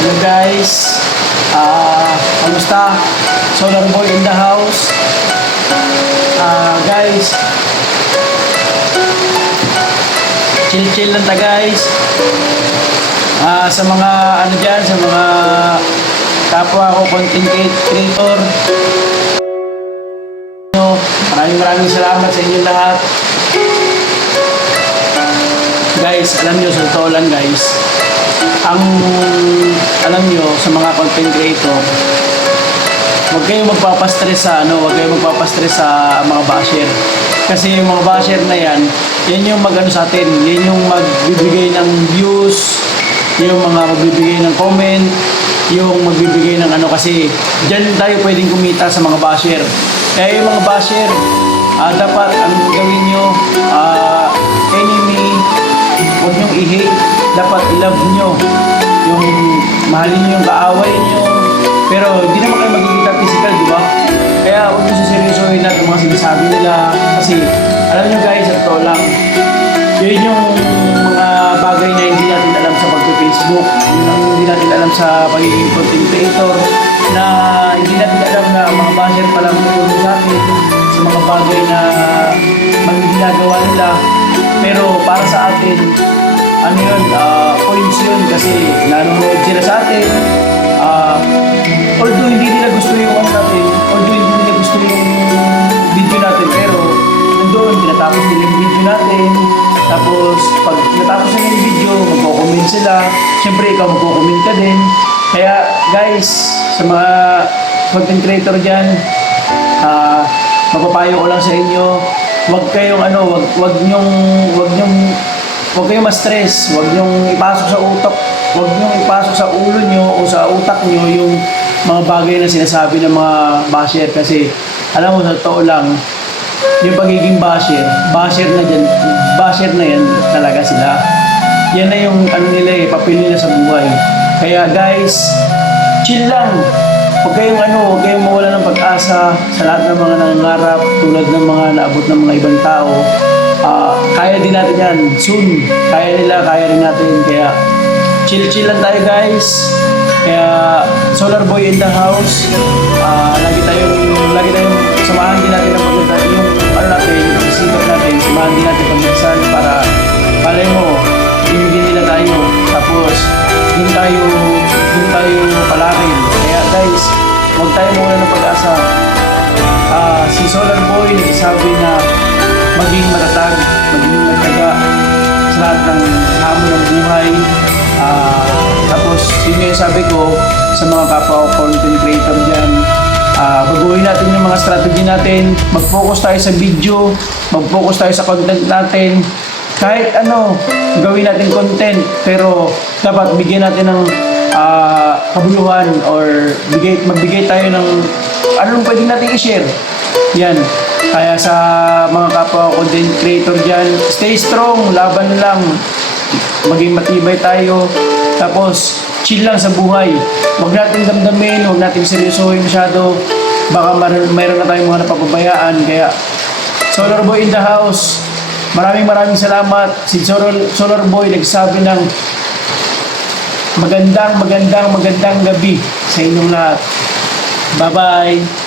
Hello guys, kamusta? Solar Boy in the house. Guys, chill lang ta guys. Sa mga ano dyan, sa mga kapwa ko content creator, maraming salamat sa inyo lahat. Guys, alam nyo, sa totoo lang guys, alam nyo, sa mga content creator, huwag kayong magpapastress sa mga basher. Kasi yung mga basher na yan yung mag-ano sa atin, yan yung magbibigay ng views, yung mga magbibigay ng comment, yung magbibigay ng ano, kasi dyan tayo pwedeng kumita sa mga basher. Kaya yung mga basher, dapat ang gawin nyo, enemy, huwag nyong i-hate, dapat i-love nyo, yung mahalin nyo yung kaaway nyo, pero hindi naman kayo magkikita physical, di ba? Kaya huwag nyo siseryosohin natin mga sinasabi nila, kasi alam nyo guys, at ito lang, yun yung mga bagay na hindi natin alam sa pag-Facebook, yun ang hindi natin alam sa pagiging content creator, na hindi natin alam na mga basher palang tutulong sa atin sa mga bagay na ginagawa nila. Pero para sa atin, ano yun, points yun kasi nanonood sila sa atin. Although hindi nila gusto yung natin, although hindi nila gusto yung video natin, pero nandoon, tinatapos nila yung video natin. Tapos, pag natapos nila yung video, magko-comment sila. Siyempre, ikaw magko-comment ka din. Kaya, guys, sa mga content creator dyan, mapapayo ko lang sa inyo, wag kayong wag kayong ma-stress, wag nyong ipasok sa utak, wag nyong ipasok sa ulo nyo o sa utak nyo yung mga bagay na sinasabi ng mga basher. Kasi alam mo, sa totoo lang, yung pagiging basher na yan talaga sila. Yan na yung nila papel nila sa buhay. Kaya guys, chill lang. Huwag kayong mawala ng pag-asa sa lahat ng mga nangangarap, tulad ng mga naabot ng mga ibang tao. Kaya din natin yan. Soon. Kaya nila, kaya rin natin. Kaya chill lang tayo guys. Kaya Solar Boy in the house. Lagi tayong samahan din natin ang pagpunta. Yung pagsisikap natin, samahan din natin pagdasal para palay mo, ibigin nila tayo. Tapos, doon tayo palarin. Kaya guys, huwag tayo mawala ng pag-asa. Si Solar Boy nagsasabi na maging matatag, maging magtaga sa lahat ng hamon ng buhay. Tapos, yun yung sabi ko sa mga kapwa content creator dyan, baguhin natin yung mga strategy natin, mag-focus tayo sa video, mag-focus tayo sa content natin. Kahit gawin natin content, pero dapat bigyan natin ng kabuluhan or magbigay tayo ng anong pwede natin i-share. Yan. Kaya sa mga kapwa content creator dyan, stay strong, laban lang, maging matibay tayo, tapos chill lang sa buhay. Huwag natin damdamin, huwag natin seryosohin masyado, baka mayroon na tayong mga napapabayaan. Kaya Solar Boy in the house, maraming salamat. Si Solar Boy nagsabi ng magandang gabi sa inyong lahat. Bye-bye!